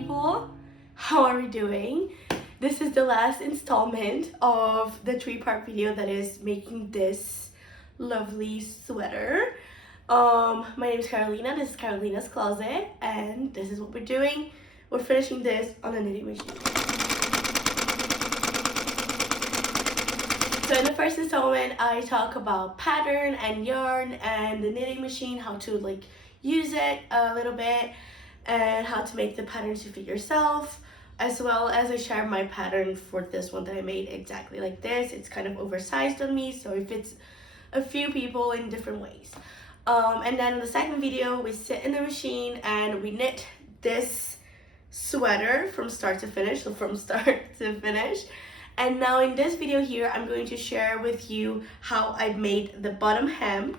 people, how are we doing? This is the last installment of the 3-part video that is making this lovely sweater. My name is Carolina, this is Carolina's Closet, and this is what we're doing. We're finishing this on a knitting machine. So in the first installment, I talk about pattern and yarn and the knitting machine, how to use it a little bit, and how to make the patterns to fit yourself, as well as I share my pattern for this one that I made exactly like this. It's kind of oversized on me, so it fits a few people in different ways. And then in the second video, we sit in the machine and we knit this sweater from start to finish, so from start to finish. And now in this video here, I'm going to share with you how I made the bottom hem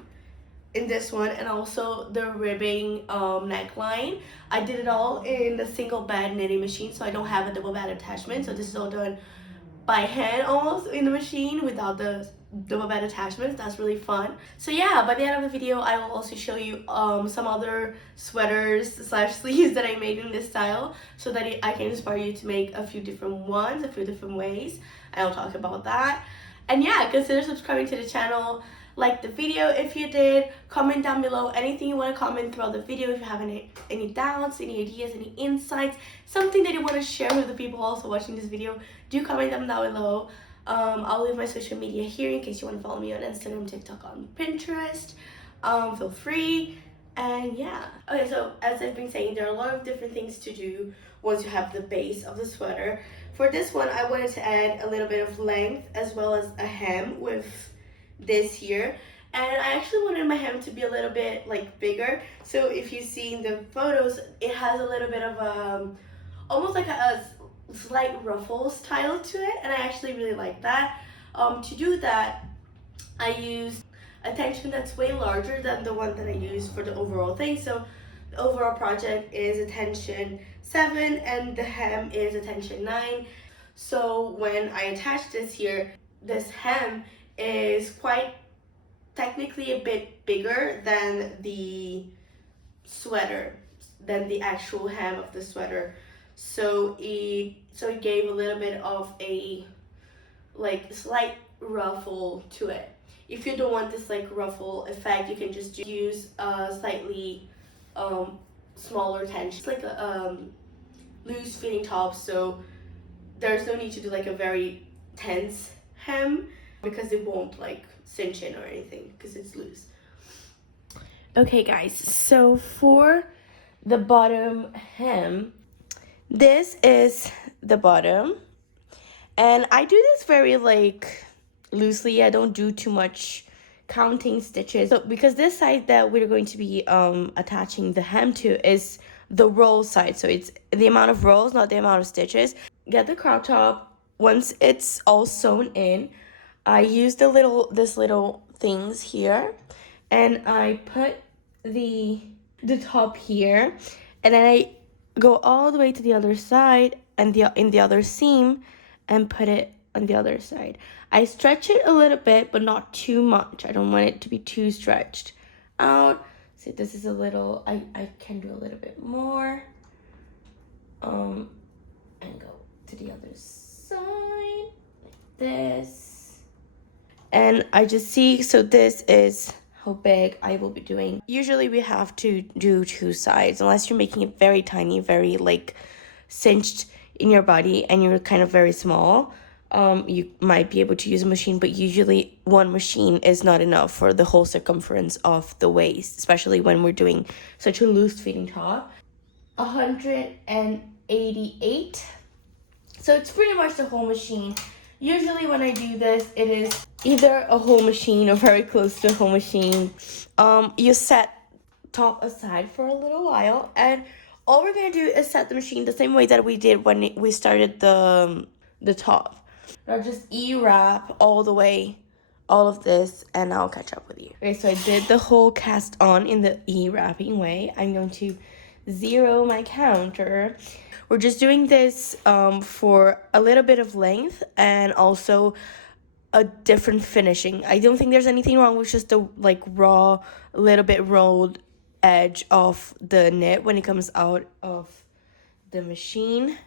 in this one, and also the ribbing neckline. I did it all in the single bed knitting machine, so I don't have a double bed attachment. So this is all done by hand almost in the machine without the double bed attachments. That's really fun. So yeah, by the end of the video, I will also show you some other sweaters / sleeves that I made in this style, so that I can inspire you to make a few different ones, a few different ways. And I'll talk about that. And yeah, consider subscribing to the channel. Like the video if you did, comment down below anything you want to comment throughout the video. If you have any doubts, any ideas, any insights, something that you want to share with the people also watching this video, do comment them down below. I'll leave my social media here in case you want to follow me on Instagram, TikTok, on Pinterest. Feel free. And yeah, okay, so as I've been saying, there are a lot of different things to do once you have the base of the sweater. For this one, I wanted to add a little bit of length as well as a hem with this here, and I actually wanted my hem to be a little bit bigger. So if you see in the photos, it has a little bit of almost like a slight ruffle style to it, and I actually really like that. To do that, I used a tension that's way larger than the one that I used for the overall thing. So the overall project is a tension 7 and the hem is a tension 9. So when I attach this here, this hem is quite technically a bit bigger than the sweater, than the actual hem of the sweater. So it gave a little bit of a slight ruffle to it. If you don't want this ruffle effect, you can just use a slightly smaller tension. It's like a loose fitting top, so there's no need to do a very tense hem, because it won't cinch in or anything because it's loose. Okay guys, so for the bottom hem, this is the bottom, and I do this very loosely. I don't do too much counting stitches. So because this side that we're going to be attaching the hem to is the roll side, so it's the amount of rolls, not the amount of stitches. Get the crop top. Once it's all sewn in, I use this little things here, and I put the top here, and then I go all the way to the other side and in the other seam and put it on the other side. I stretch it a little bit, but not too much. I don't want it to be too stretched out. So this is a little, I can do a little bit more, and go to the other side like this. And I just see, so this is how big I will be doing. Usually we have to do 2 sides, unless you're making it very tiny, very cinched in your body and you're kind of very small. You might be able to use a machine, but usually one machine is not enough for the whole circumference of the waist, especially when we're doing such a loose fitting top. 188. So it's pretty much the whole machine. Usually when I do this, it is either a whole machine or very close to a whole machine. You set top aside for a little while, and all we're gonna do is set the machine the same way that we did when we started the top. I'll just E-wrap all the way, all of this, and I'll catch up with you. Okay, so I did the whole cast on in the E-wrapping way. I'm going to 0 my counter. We're just doing this for a little bit of length and also a different finishing. I don't think there's anything wrong with just the raw, little bit rolled edge of the knit when it comes out of the machine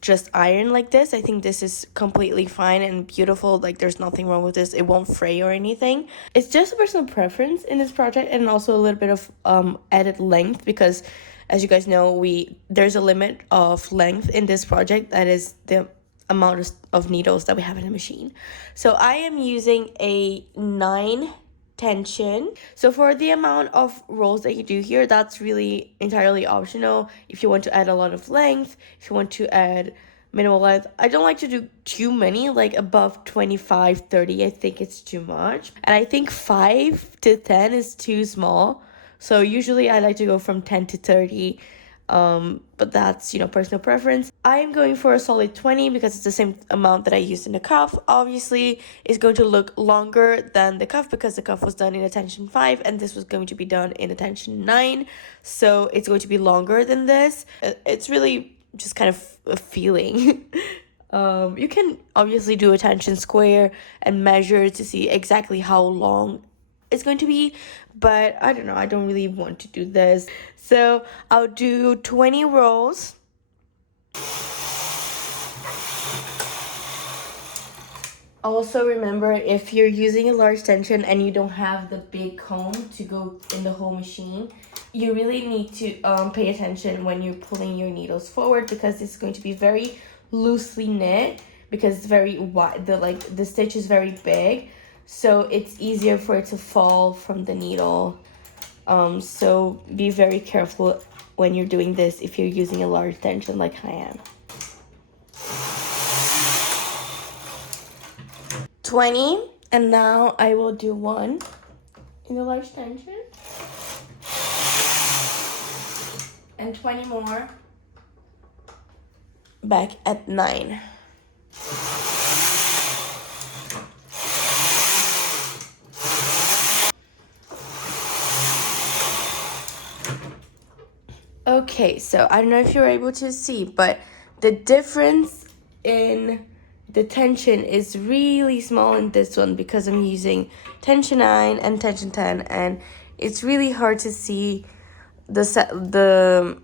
just iron like this. I think this is completely fine and beautiful. Like there's nothing wrong with this. It won't fray or anything. It's just a personal preference in this project, and also a little bit of added length, because as you guys know, there's a limit of length in this project. That is the amount of needles that we have in the machine. So I am using a 9 tension. So for the amount of rolls that you do here, that's really entirely optional. If you want to add a lot of length, if you want to add minimal length, I don't like to do too many, like above 25, 30. I think it's too much, and I think 5 to 10 is too small. So usually I like to go from 10 to 30, but that's, personal preference. I am going for a solid 20 because it's the same amount that I used in the cuff. Obviously, it's going to look longer than the cuff because the cuff was done in a tension 5 and this was going to be done in a tension 9. So it's going to be longer than this. It's really just kind of a feeling. You can obviously do a tension square and measure to see exactly how long it's going to be, but I don't know, I don't really want to do this. So I'll do 20 rolls. Also remember, if you're using a large tension and you don't have the big comb to go in the whole machine, you really need to pay attention when you're pulling your needles forward, because it's going to be very loosely knit, because it's very wide, the stitch is very big, so it's easier for it to fall from the needle. So be very careful when you're doing this if you're using a large tension like I am. 20, and now I will do 1 in the large tension, and 20 more back at 9. Okay, so I don't know if you're able to see, but the difference in the tension is really small in this one because I'm using tension 9 and tension 10, and it's really hard to see the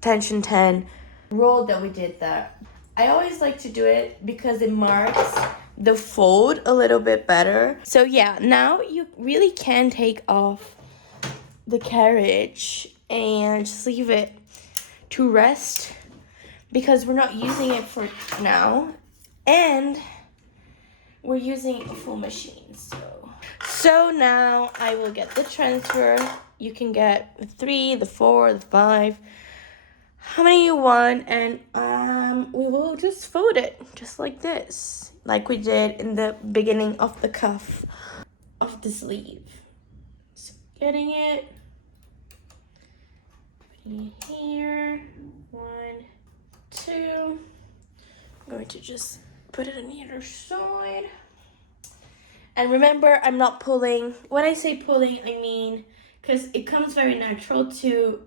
tension 10 roll that we did there. I always like to do it because it marks the fold a little bit better. So yeah, now you really can take off the carriage and just leave it to rest, because we're not using it for now and we're using a full machine. So now I will get the transfer. You can get the 3, the 4, the 5, how many you want, and we will just fold it just like this, like we did in the beginning of the cuff of the sleeve. So getting it, putting it here, 1, 2. I'm going to just put it on the other side. And remember, I'm not pulling. When I say pulling, I mean, because it comes very natural to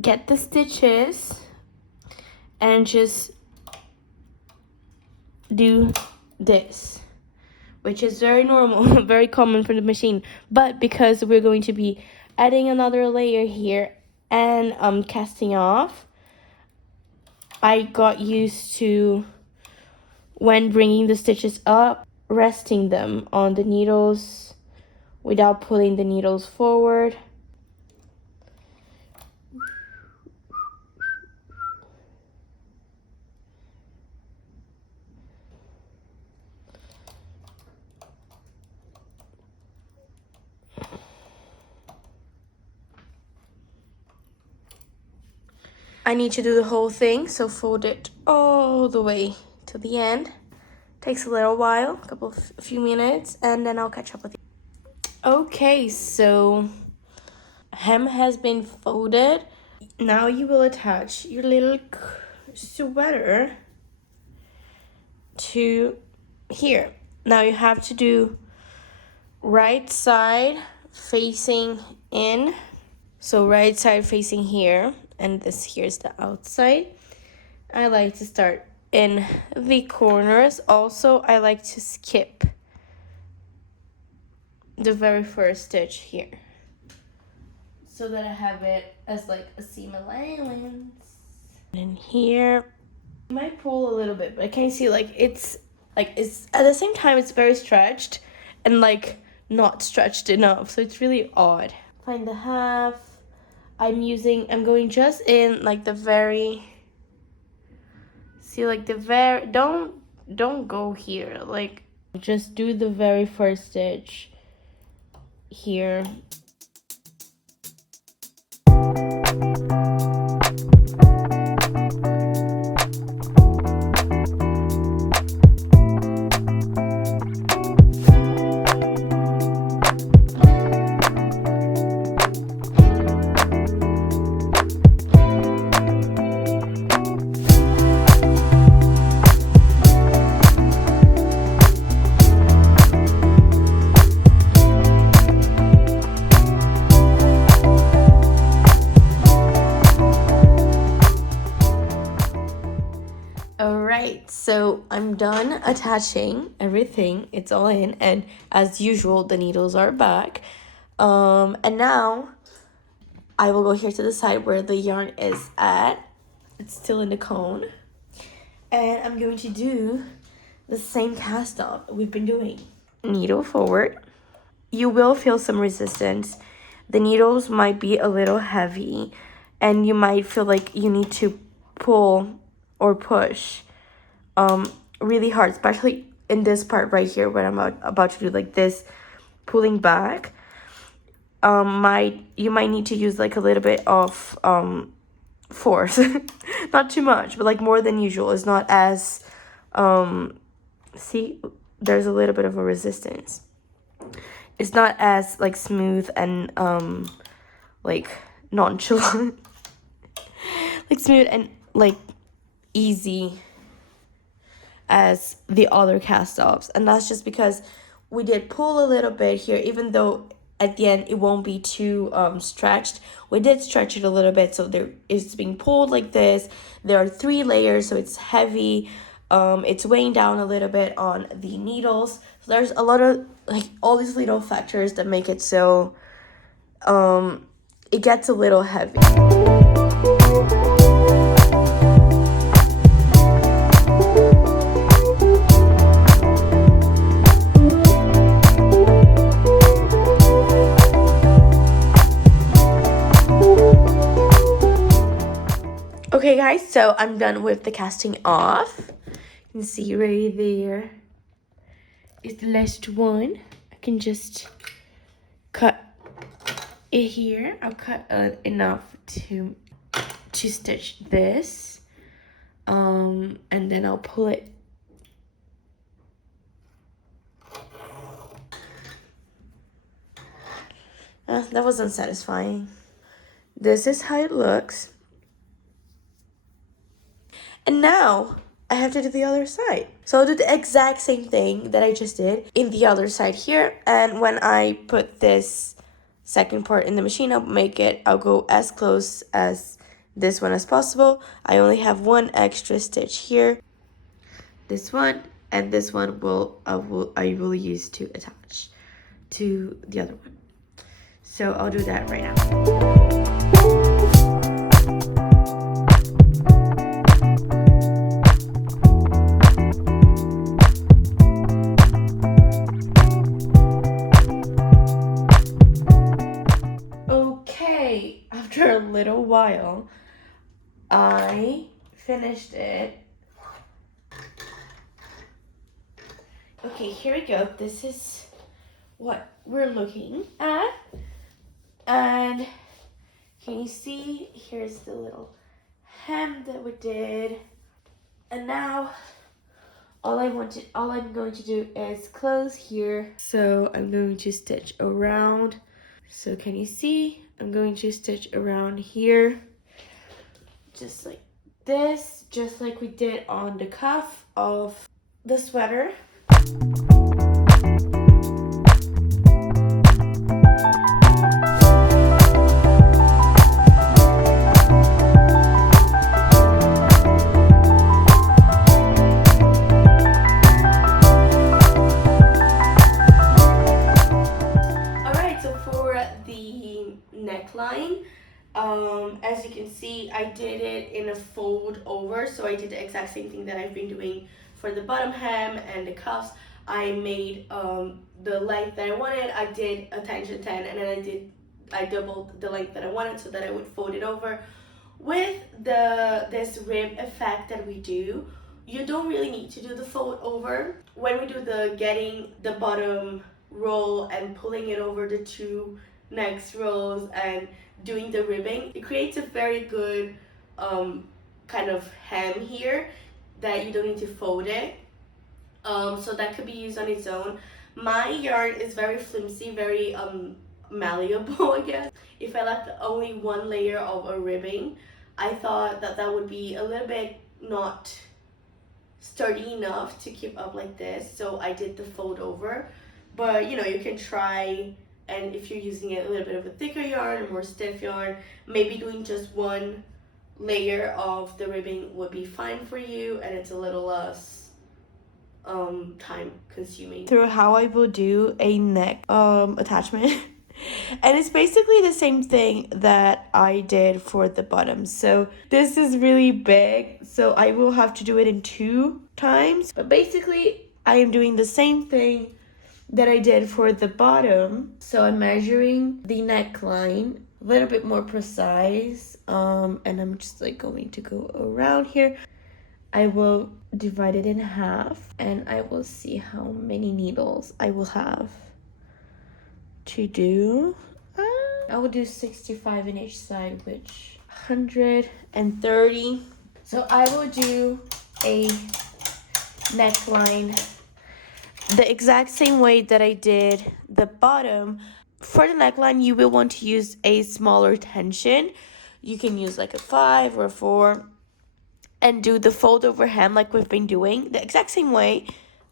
get the stitches and just do this, which is very normal, very common for the machine. But because we're going to be adding another layer here and casting off, I got used to, when bringing the stitches up, resting them on the needles without pulling the needles forward. I need to do the whole thing, so fold it all the way to the end. Takes a little while, a few minutes, and then I'll catch up with you. Okay, so hem has been folded. Now you will attach your little sweater to here. Now you have to do right side facing in. So right side facing here, and this here's the outside. I like to start in the corners. Also, I like to skip the very first stitch here, so that I have it as like a seam allowance. And here, I might pull a little bit, but I can't see it's at the same time it's very stretched and like not stretched enough, so it's really odd. Find the half. I'm going just in like the very, see like the very, don't go here, like just do the very first stitch here. Alright, so I'm done attaching everything. It's all in, and as usual, the needles are back. And now I will go here to the side where the yarn is at. It's still in the cone. And I'm going to do the same cast off we've been doing. Needle forward. You will feel some resistance. The needles might be a little heavy, and you might feel like you need to pull or push really hard, especially in this part right here when I'm about to do like this pulling back. You might need to use like a little bit of force. Not too much, but like more than usual. It's not as see, there's a little bit of a resistance. It's not as like smooth and like nonchalant. Like smooth and like easy as the other cast offs, and that's just because we did pull a little bit here, even though at the end it won't be too stretched. We did stretch it a little bit, so there is being pulled like this. There are 3 layers, so it's heavy. It's weighing down a little bit on the needles. So there's a lot of like all these little factors that make it so it gets a little heavy. Okay guys, so I'm done with the casting off. You can see right there is the last one. I can just cut it here. I'll cut enough to stitch this, and then I'll pull it. That wasn't satisfying. This is how it looks. And now I have to do the other side. So I'll do the exact same thing that I just did in the other side here. And when I put this second part in the machine, I'll go as close as this one as possible. I only have one extra stitch here. This one and this one I will use to attach to the other one. So I'll do that right now. After a little while, I finished it. Okay, here we go. This is what we're looking at. And can you see? Here's the little hem that we did. And now all I'm going to do is close here. So I'm going to stitch around. So can you see? I'm going to stitch around here, just like this, just like we did on the cuff of the sweater. Neckline, As you can see, I did it in a fold over, so I did the exact same thing that I've been doing for the bottom hem and the cuffs. I made the length that I wanted. I did a tension 10, and then I doubled the length that I wanted so that I would fold it over. With this rib effect that we do, you don't really need to do the fold over. When we do the getting the bottom roll and pulling it over the two next rows and doing the ribbing, it creates a very good kind of hem here that you don't need to fold it. So that could be used on its own. My yarn is very flimsy, very malleable, I guess. If I left only one layer of a ribbing, I thought that that would be a little bit not sturdy enough to keep up like this, so I did the fold over. But you know, you can try, and if you're using a little bit of a thicker yarn or more stiff yarn, maybe doing just one layer of the ribbing would be fine for you, and it's a little less time consuming. Through how I will do a neck attachment. And it's basically the same thing that I did for the bottom. So this is really big, so I will have to do it in 2 times. But basically, I am doing the same thing that I did for the bottom. So I'm measuring the neckline a little bit more precise. And I'm just like going to go around here. I will divide it in half, and I will see how many needles I will have to do. I will do 65 in each side, which 130. So I will do a neckline the exact same way that I did the bottom. For the neckline, you will want to use a smaller tension. You can use like a 5 or a 4 and do the fold over hem like we've been doing the exact same way.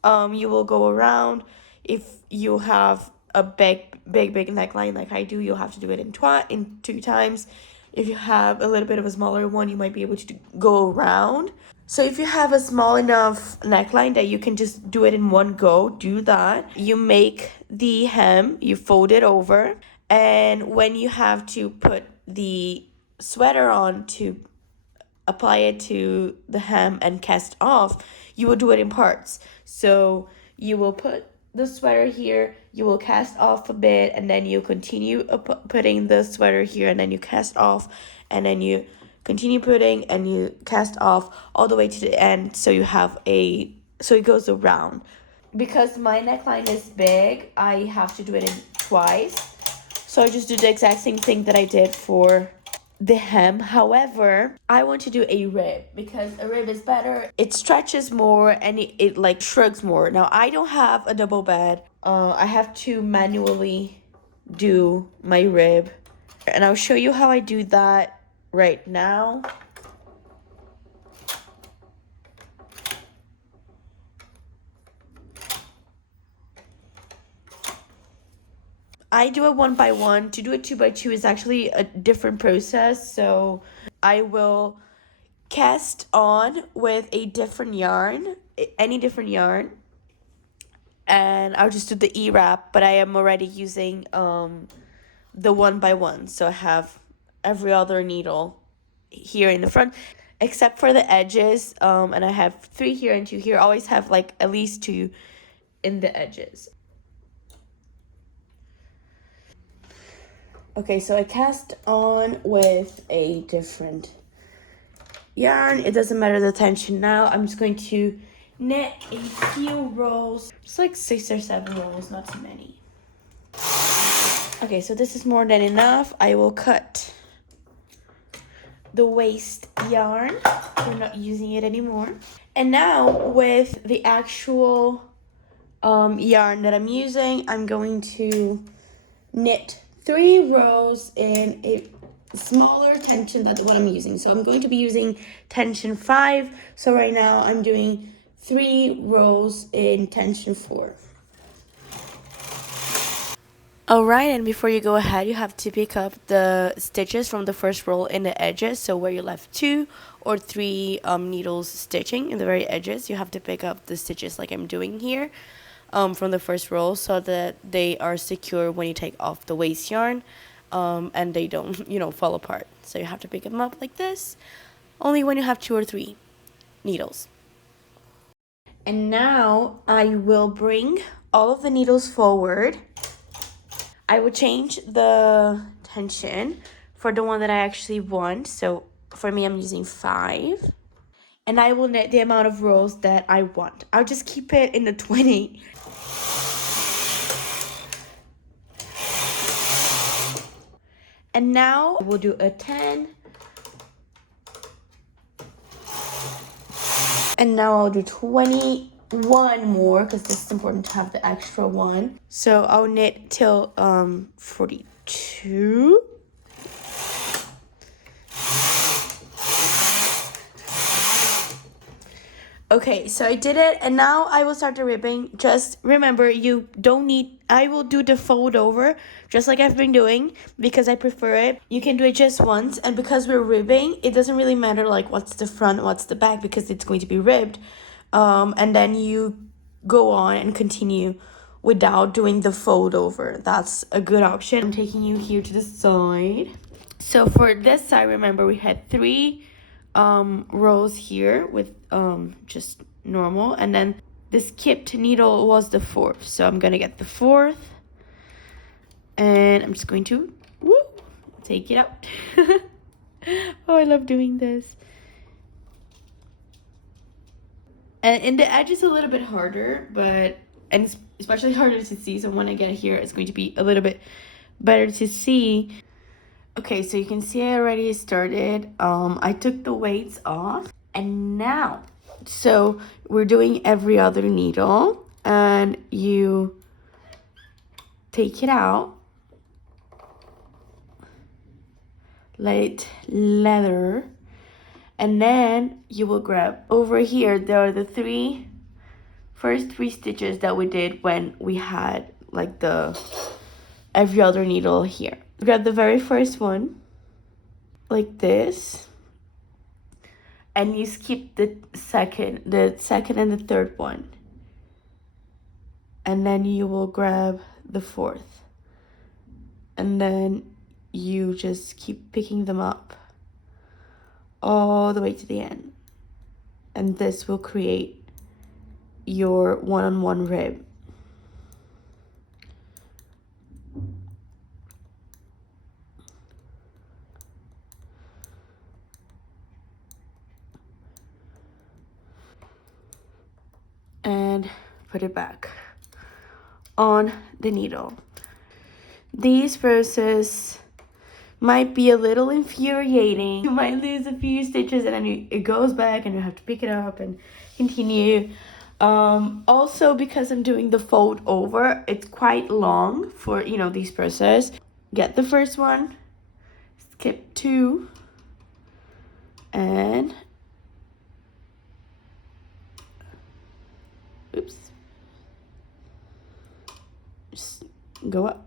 You will go around. If you have a big neckline like I do, you'll have to do it in 2 times. If you have a little bit of a smaller one, you might be able to go around. So if you have a small enough neckline that you can just do it in one go, do that. You make the hem, you fold it over, and when you have to put the sweater on to apply it to the hem and cast off, you will do it in parts. So you will put the sweater here, you will cast off a bit, and then you continue putting the sweater here, and then you cast off, and then you continue putting and you cast off all the way to the end, so you have so it goes around. Because my neckline is big, I have to do it in twice. So I just do the exact same thing that I did for the hem. However, I want to do a rib because a rib is better. It stretches more and it like shrugs more. Now I don't have a double bed. I have to manually do my rib, and I'll show you how I do that right now. I do it 1 by 1. To do it 2 by 2 is actually a different process. So I will cast on with a different yarn, any different yarn, and I'll just do the E-wrap, but I am already using the 1 by 1. So I have every other needle here in the front, except for the edges, and I have 3 here and 2 here. I always have like at least 2 in the edges. Okay, so I cast on with a different yarn. It doesn't matter the tension now. I'm just going to knit a few rows, just like 6 or 7 rows, not too many. Okay, so this is more than enough. I will cut the waste yarn. We're not using it anymore. And now with the actual yarn that I'm using, I'm going to knit 3 rows in a smaller tension than what I'm using. So I'm going to be using tension 5. So right now I'm doing 3 rows in tension 4. Alright, and before you go ahead, you have to pick up the stitches from the first row in the edges. So where you left 2 or 3 needles stitching in the very edges, you have to pick up the stitches like I'm doing here. From the first row, so that they are secure when you take off the waste yarn. and they don't, fall apart. So you have to pick them up like this, only when you have 2 or 3 needles. And now I will bring all of the needles forward. I will change the tension for the one that I actually want. So for me, I'm using 5. And I will knit the amount of rows that I want. I'll just keep it in the 20. And now we'll do a 10. And now I'll do 21 more because this is important to have the extra one. So I'll knit till 42. Okay, so I did it, and now I will start the ribbing. Just remember, you don't need, I will do the fold over, just like I've been doing, because I prefer it. You can do it just once, and because we're ribbing, it doesn't really matter, like, what's the front, what's the back, because it's going to be ribbed. And then you go on and continue without doing the fold over. That's a good option. I'm taking you here to the side. So for this side, remember, we had 3 rows here with just normal, and then the skipped needle was the 4th. So I'm gonna get the 4th, and I'm just going to take it out. Oh, I love doing this. And in the edge is a little bit harder, but it's especially harder to see. So when I get here, it's going to be a little bit better to see. Okay, so you can see I already started. I took the weights off, and now, so we're doing every other needle, and you take it out, let it leather, and then you will grab over here. There are the first 3 stitches that we did when we had like the every other needle here. Grab the very first one like this, and you skip the second and the third one, and then you will grab the 4th, and then you just keep picking them up all the way to the end, and this will create your one-on-one rib. And put it back on the needle. These process might be a little infuriating. You might lose a few stitches, and then it goes back and you have to pick it up and continue. Also, because I'm doing the fold over, it's quite long for these process. Get the first one, skip 2, and oops, just go up.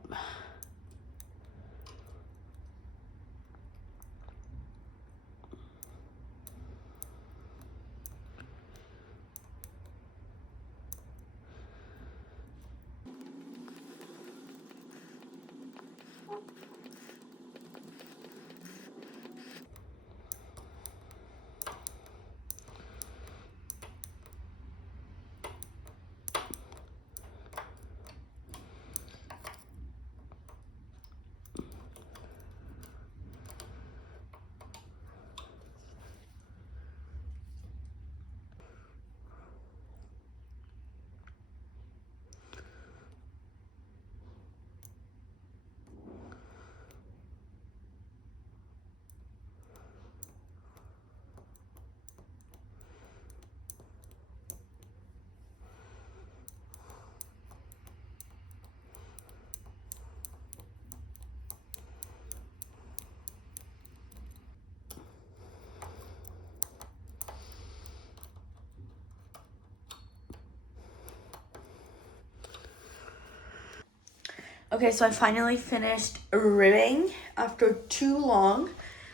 Okay, so I finally finished ribbing after too long.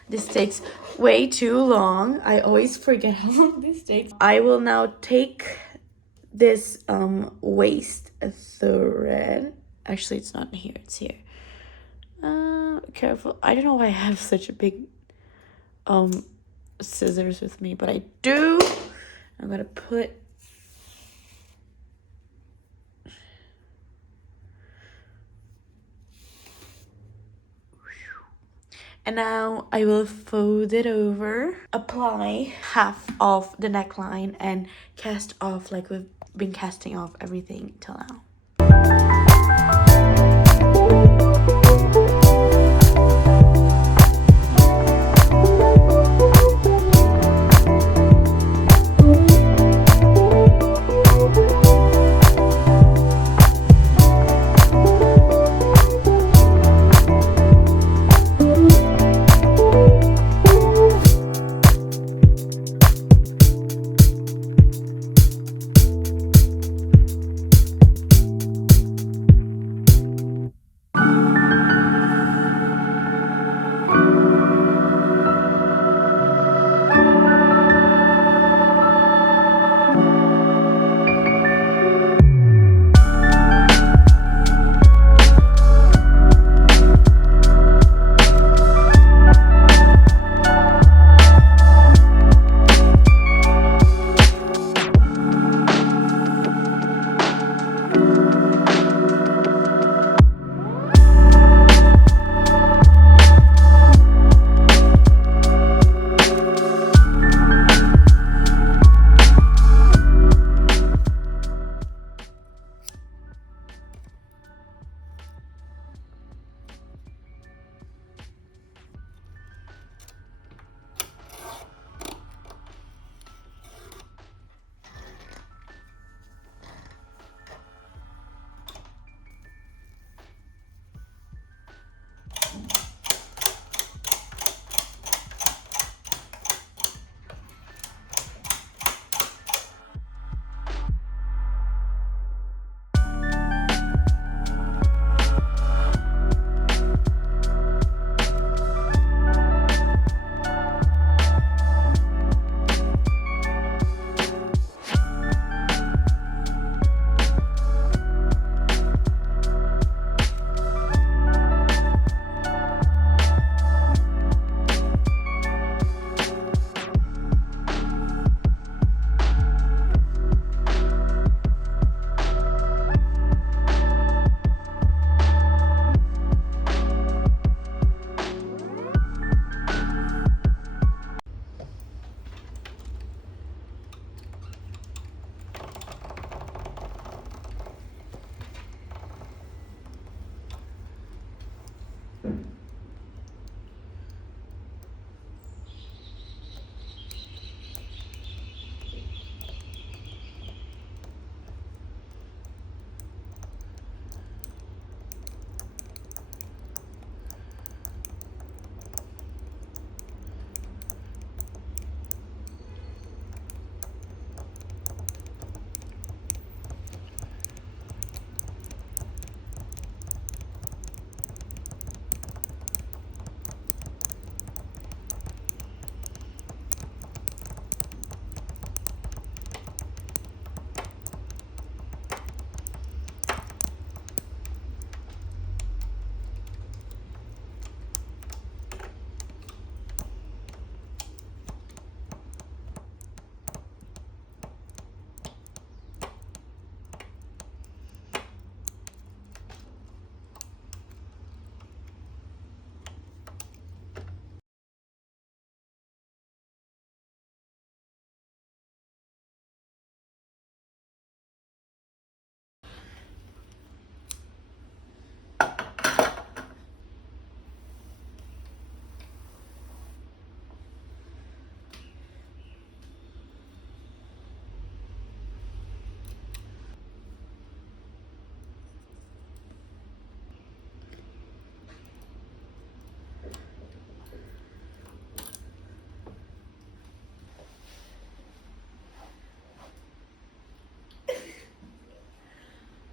This takes way too long. I always forget how long this takes. I will now take this waist thread. Actually, it's not here, it's here. careful. I don't know why I have such a big scissors with me, but I do. I'm gonna put and now I will fold it over, apply half of the neckline, and cast off like we've been casting off everything till now.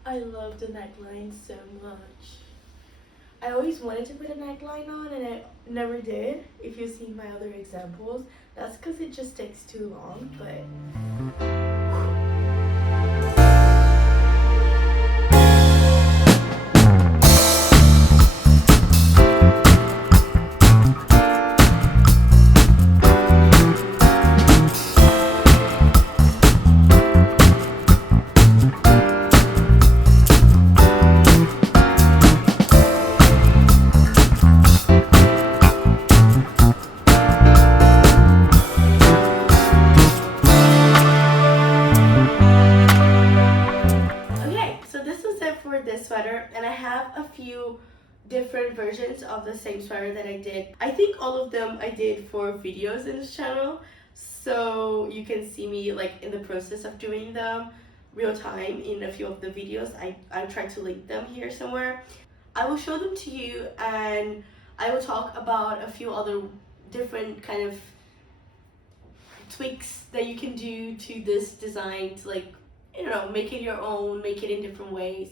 I love the neckline so much. I always wanted to put a neckline on and I never did. If you've seen my other examples, that's because it just takes too long, but different versions of the same sweater that I did. I think all of them I did for videos in this channel, so you can see me like in the process of doing them real time in a few of the videos. I'm trying to link them here somewhere. I will show them to you, and I will talk about a few other different kind of tweaks that you can do to this design to, like, you know, make it your own, make it in different ways.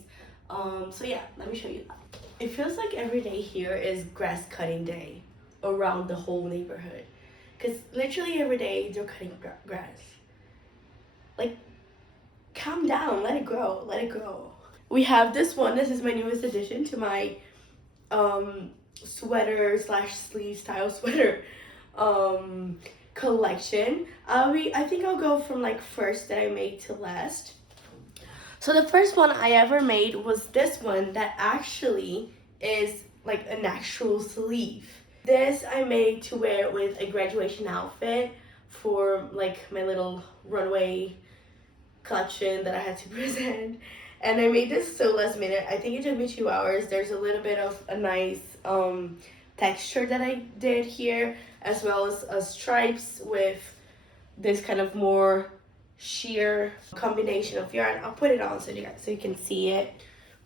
So yeah, let me show you that. It feels like every day here is grass cutting day around the whole neighborhood, because literally every day they're cutting grass. Like, calm down, let it grow, let it grow. We have this one. This is my newest addition to my sweater slash sleeve style sweater collection. I think I'll go from like first that I made to last. So the first one I ever made was this one that actually is like an actual sleeve. This I made to wear with a graduation outfit for like my little runway collection that I had to present. And I made this so last minute. I think it took me 2 hours. There's a little bit of a nice texture that I did here, as well as stripes with this kind of more sheer combination of yarn. I'll put it on so you can see it.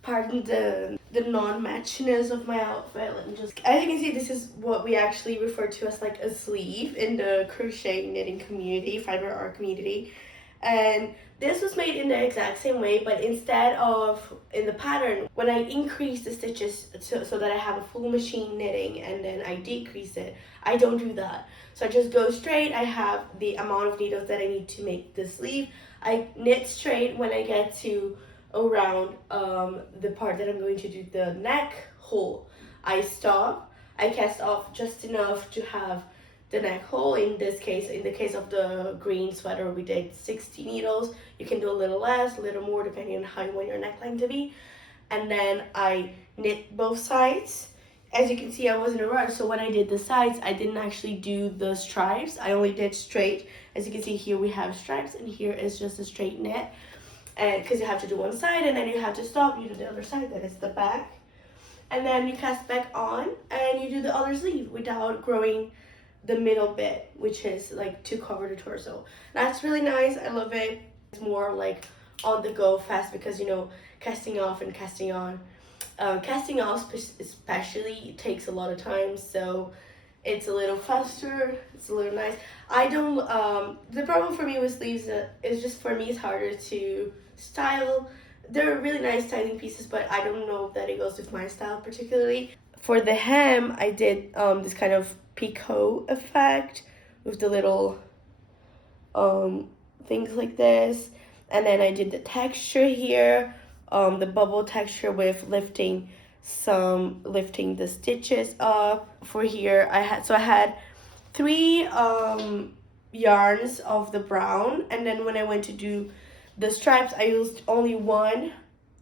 Pardon the non-matchiness of my outfit. Let me just, as you can see, this is what we actually refer to as like a sleeve in the crochet knitting community, fiber art community. And this was made in the exact same way, but instead of in the pattern, when I increase the stitches so that I have a full machine knitting and then I decrease it, I don't do that. So I just go straight. I have the amount of needles that I need to make the sleeve. I knit straight. When I get to around the part that I'm going to do the neck hole, I stop. I cast off just enough to have the neck hole. In this case, in the case of the green sweater, we did 60 needles. You can do a little less, a little more, depending on how you want your neckline to be. And then I knit both sides. As you can see, I was in a rush, so when I did the sides, I didn't actually do the stripes. I only did straight. As you can see here, we have stripes, and here is just a straight knit. And because you have to do one side, and then you have to stop, you do the other side, that is the back. And then you cast back on, and you do the other sleeve without growing the middle bit, which is like to cover the torso. That's really nice. I love it. It's more like on the go fast, because you know, casting off and casting on. Casting off especially takes a lot of time, so it's a little faster, it's a little nice. I don't the problem for me with sleeves is just, for me, it's harder to style. They're really nice styling pieces, but I don't know that it goes with my style particularly. For the hem, I did this kind of picot effect with the little things like this, and then I did the texture here, the bubble texture with lifting the stitches up. For here, I had 3 yarns of the brown, and then when I went to do the stripes, I used only 1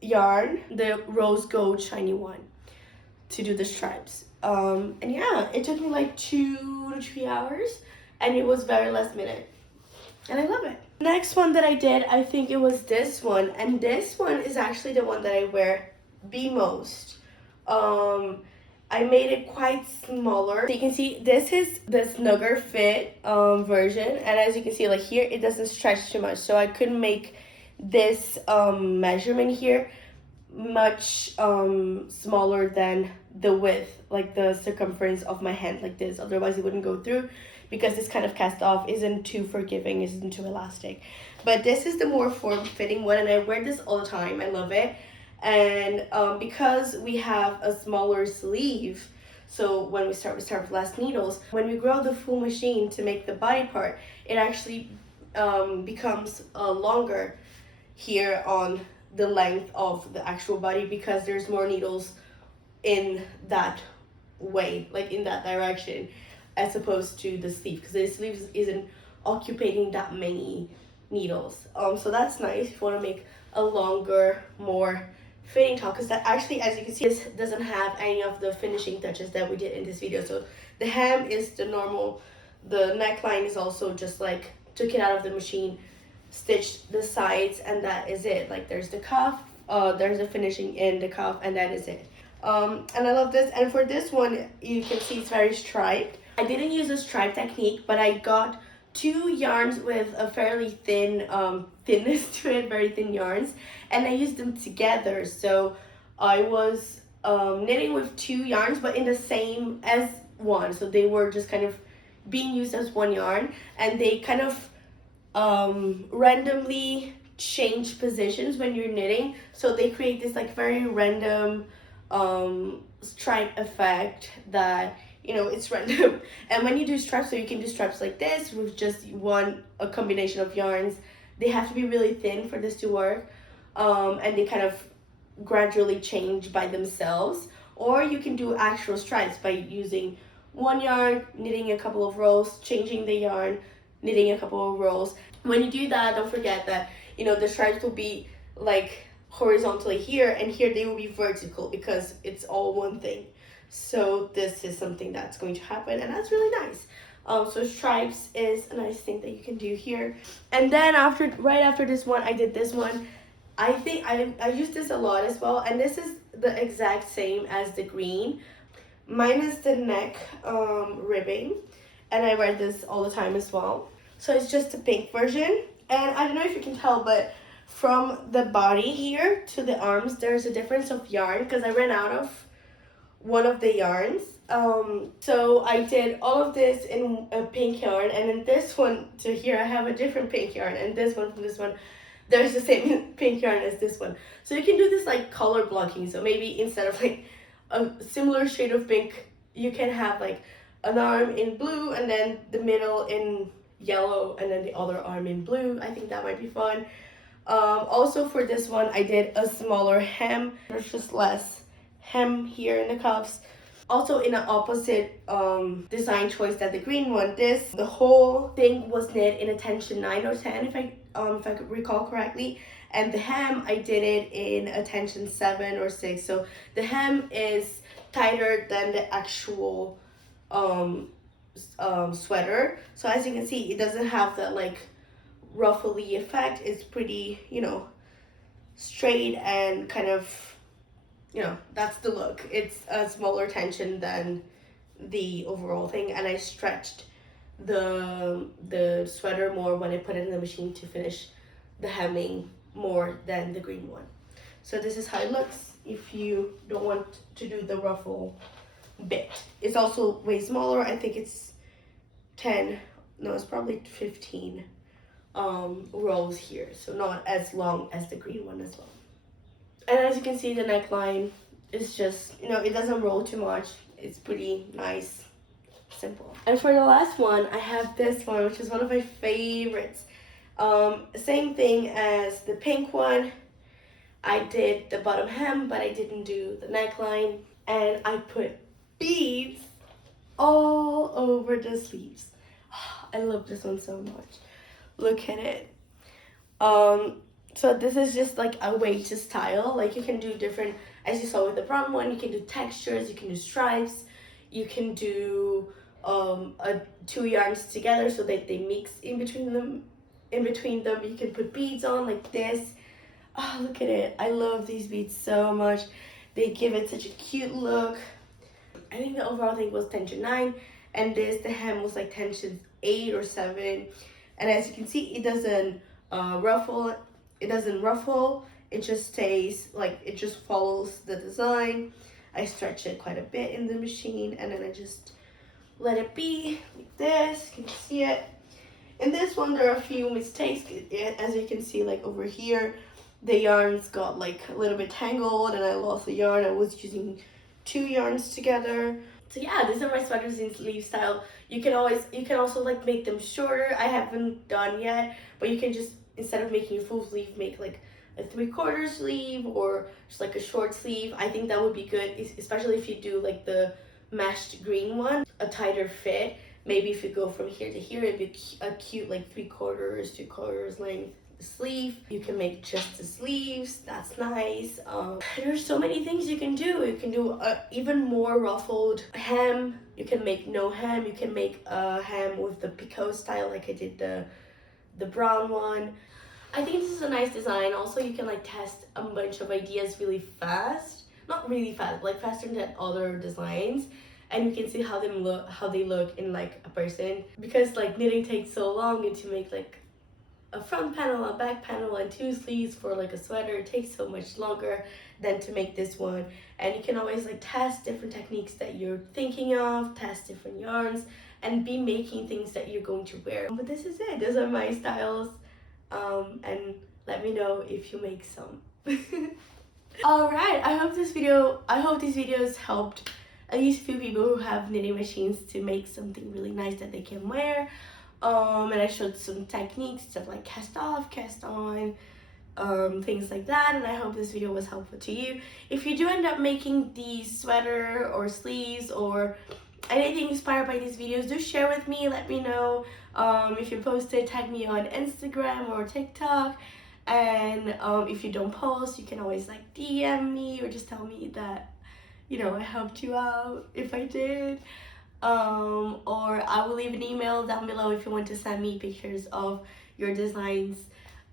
yarn, the rose gold shiny one, to do the stripes. And yeah, it took me like 2 to 3 hours, and it was very last minute, and I love it. Next one that I did, I think it was this one, and this one is actually the one that I wear the most. I made it quite smaller. So you can see this is the snugger fit version, and as you can see, like here, it doesn't stretch too much, so I couldn't make this measurement here much smaller than the width, like the circumference of my hand, like this. Otherwise it wouldn't go through, because this kind of cast off isn't too forgiving, isn't too elastic. But this is the more form-fitting one, and I wear this all the time. I love it. And because we have a smaller sleeve, so when we start with less needles. When we grow the full machine to make the body part, it actually becomes longer here on the length of the actual body, because there's more needles in that way, like in that direction, as opposed to the sleeve, because the sleeve isn't occupying that many needles. So that's nice if you want to make a longer, more fitting top, because that actually, as you can see, this doesn't have any of the finishing touches that we did in this video. So the hem is the normal, the neckline is also just like took it out of the machine, stitched the sides, and that is it. Like there's the cuff, there's the finishing in the cuff, and that is it. And I love this. And for this one, you can see it's very striped. I didn't use a stripe technique, but I got 2 yarns with a fairly thin thinness to it, very thin yarns, and I used them together. So I was knitting with 2 yarns, but in the same as one. So they were just kind of being used as 1 yarn, and they kind of randomly change positions when you're knitting. So they create this like very random stripe effect that, you know, it's random. And when you do stripes, so you can do stripes like this with just a combination of yarns. They have to be really thin for this to work, and they kind of gradually change by themselves. Or you can do actual stripes by using 1 yarn, knitting a couple of rows, changing the yarn, knitting a couple of rows. When you do that, don't forget that, you know, the stripes will be like horizontally here, and here they will be vertical because it's all one thing. So this is something that's going to happen, and that's really nice. So stripes is a nice thing that you can do here. And then right after this one, I did this one. I think I use this a lot as well, and this is the exact same as the green, minus the neck ribbing, and I wear this all the time as well. So it's just a pink version, and I don't know if you can tell, but from the body here to the arms, there's a difference of yarn because I ran out of one of the yarns. So I did all of this in a pink yarn, and then this one to here I have a different pink yarn, and this one from this one there's the same pink yarn as this one. So you can do this like color blocking. So maybe instead of like a similar shade of pink, you can have like an arm in blue and then the middle in yellow and then the other arm in blue. I think that might be fun. Also for this one, I did a smaller hem. There's just less hem here in the cuffs. Also in an opposite design choice that the green one. The whole thing was knit in a tension 9 or 10 if I could recall correctly. And the hem, I did it in a tension 7 or 6. So the hem is tighter than the actual sweater. So as you can see, it doesn't have that like ruffly effect. It's pretty, you know, straight and kind of, you know, that's the look. It's a smaller tension than the overall thing, and I stretched the sweater more when I put it in the machine to finish the hemming more than the green one. So this is how it looks if you don't want to do the ruffle bit. It's also way smaller. I think it's 10, no, it's probably 15 rows here, so not as long as the green one as well. And as you can see, the neckline is just, you know, it doesn't roll too much. It's pretty nice, simple. And for the last one, I have this one, which is one of my favorites. Same thing as the pink one. I did the bottom hem, but I didn't do the neckline. And I put beads all over the sleeves. I love this one so much. Look at it. So this is just like a way to style. Like you can do different, as you saw with the brown one, you can do textures, you can do stripes, you can do 2 yarns together so that they mix in between them. You can put beads on like this. Oh, look at it. I love these beads so much. They give it such a cute look. I think the overall thing was tension 9, and the hem was like tension 8 or 7. And as you can see, it doesn't ruffle. It doesn't ruffle. It just stays like, it just follows the design. I stretch it quite a bit in the machine, and then I just let it be like this. You can see it. In this one, there are a few mistakes. As you can see, like over here, the yarns got like a little bit tangled, and I lost the yarn. I was using 2 yarns together. So yeah, these are my sweaters in sleeve style. You can also like make them shorter. I haven't done yet, but you can just, instead of making a full sleeve, make like a 3/4 sleeve or just like a short sleeve. I think that would be good, especially if you do like the meshed green one, a tighter fit. Maybe if you go from here to here, it'd be a cute like 3/4, 2/4 length sleeve. You can make just the sleeves. That's nice. There's so many things you can do. You can do even more ruffled hem. You can make no hem. You can make a hem with the picot style, like I did the brown one. I think this is a nice design. Also, you can like test a bunch of ideas really fast. not really fast, like faster than other designs, and you can see how they look in like a person, because like knitting takes so long, and to make like a front panel, a back panel, and 2 sleeves for like a sweater, it takes so much longer than to make this one. And you can always like test different techniques that you're thinking of, test different yarns, and be making things that you're going to wear. But this is it. Those are my styles. And let me know if you make some. Alright, I hope these videos helped at least a few people who have knitting machines to make something really nice that they can wear. And I showed some techniques, stuff like cast off, cast on, things like that, and I hope this video was helpful to you. If you do end up making the sweater or sleeves or anything inspired by these videos, do share with me, let me know. If you post it, tag me on Instagram or TikTok. And if you don't post, you can always like DM me or just tell me that, you know, I helped you out if I did. Or I will leave an email down below if you want to send me pictures of your designs,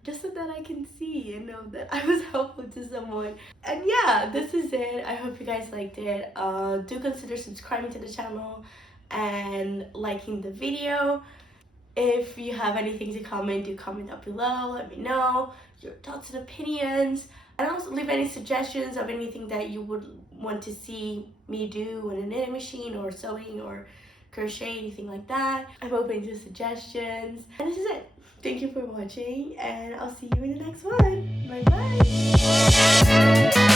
just so that I can see and know that I was helpful to someone. And yeah, this is it. I hope you guys liked it. Do consider subscribing to the channel and liking the video. If you have anything to comment, do comment down below. Let me know your thoughts and opinions. And also leave any suggestions of anything that you would want to see me do in a knitting machine or sewing or crochet, anything like that. I'm open to suggestions. And this is it. Thank you for watching, and I'll see you in the next one. Bye bye.